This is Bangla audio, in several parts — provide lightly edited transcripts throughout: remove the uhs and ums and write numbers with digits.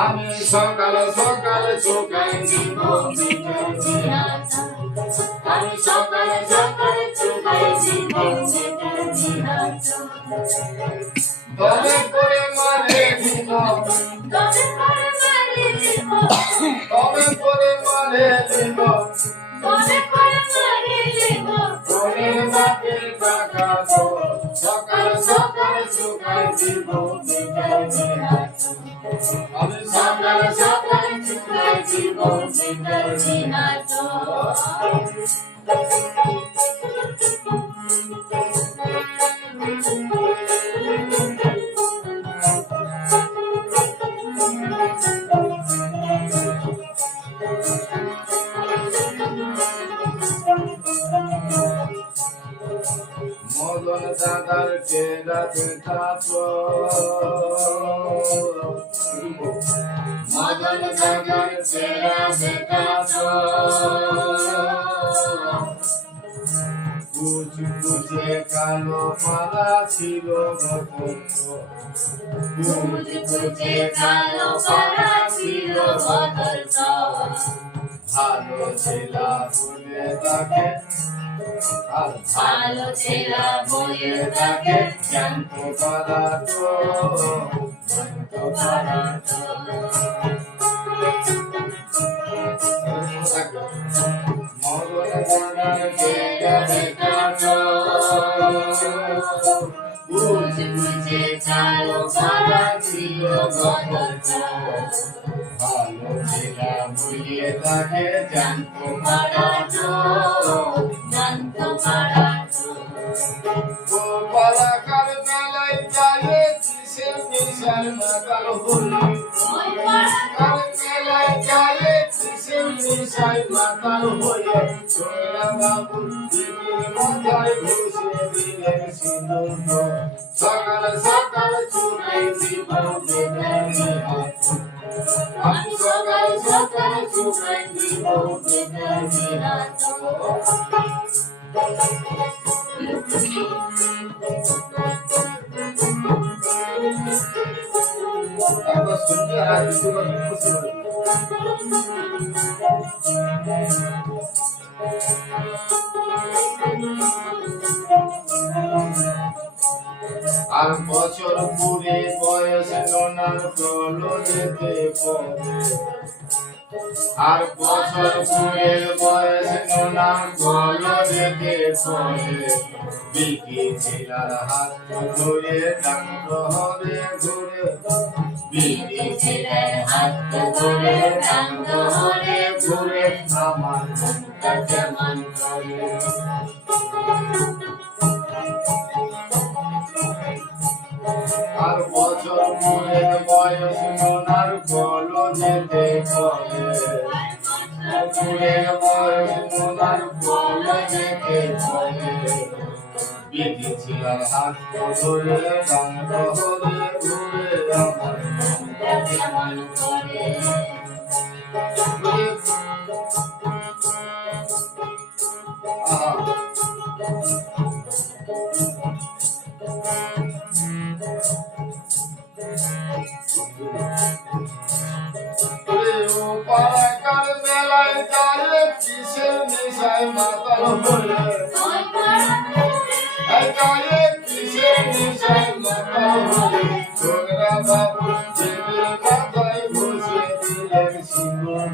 আমি সকালে সকালে চুকাই দিব আমি সকালে সকালে চুকাই দিব তবে করে মারে দিব তবে করে মারে দিব তবে করে মারে দিব তবে করে মারে দিব করে বাপে টাকা তো সকালে সকালে চুকাই দিব আমি সকালে সকালে চুকাই দিব মদন দাদার কেরা বেটাতো মদন দাদার চেরা বেটাতো কুচ কুচে কালো পালা ছিল কুচ কুচে কালো পাড়া ছিল বদল ভালো ছেলা বলে তাকে আর ভালো ছেলা বলে তাকে জানতো পালা তো পাড়া মদন দাদার কেরা বেটাতো কুচ কুচে কালো পাড়া ছিল বদল ভালো ছেলা বলে তাকে জানতো পাড়া জানতো পাড়া পালাকার মেলায় যায় কিসের নিশার নাগাল হলি ওই পাড়া কার মেলায় যায় কিসের নিশায় মাতাল হয়ে সোনা বাবু দিদির মাথায় ঘুষে দিলেন সিঁদুর সকালে সকালে চুনাই দিব বেদানি আমি সকালে সকালে চুকাই দিব একবার শুনতে আর কিছু খুশি হল আর বছর পুরে বয়স নোনার কলো যেতে পড়ে আর বছর পুরে বয়স নোনার কলো যেতে পড়ে বিকি ছিলার হাত ধরে ডাঙ্গ হরে ঘুরে বিকি ছেলের হাত ধরে ডাঙ্গ হরে ঘুরে আমার মনটা কেমন করে আর বছর পুরে বয়স নোনার কলো যেতে পড়ে পুরে বয়স নোনার কলো যেতে পড়ে বিধি ছিলার হাত ধরে ডাঙ্গ হরে ঘুরে আমার মনটা কেমন করে পালাকার মেলায় যায় কিসের নেশায় মাতাল হলে ওই পাড়া যায় কিসের নেশায় মাতাল হলে ছোকরা বাবু দিদির মাথায় ঘুষে দিলেন সিঁদুর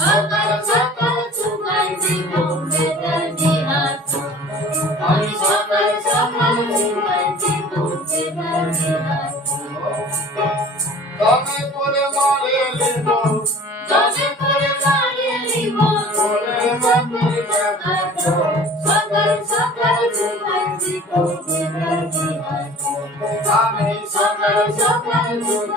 সকাল সকাল চুকাই দিব বেদানি হাত আমি সকাল সকাল চুকাই দিব বেদানি হাত তবে করে মারে লিব তবে করে মারিয়ে দিব বলে বাপের টাকা তো সকাল সকাল চুকাই দিব বেদানি হাত আমি সকাল সকাল চুকাই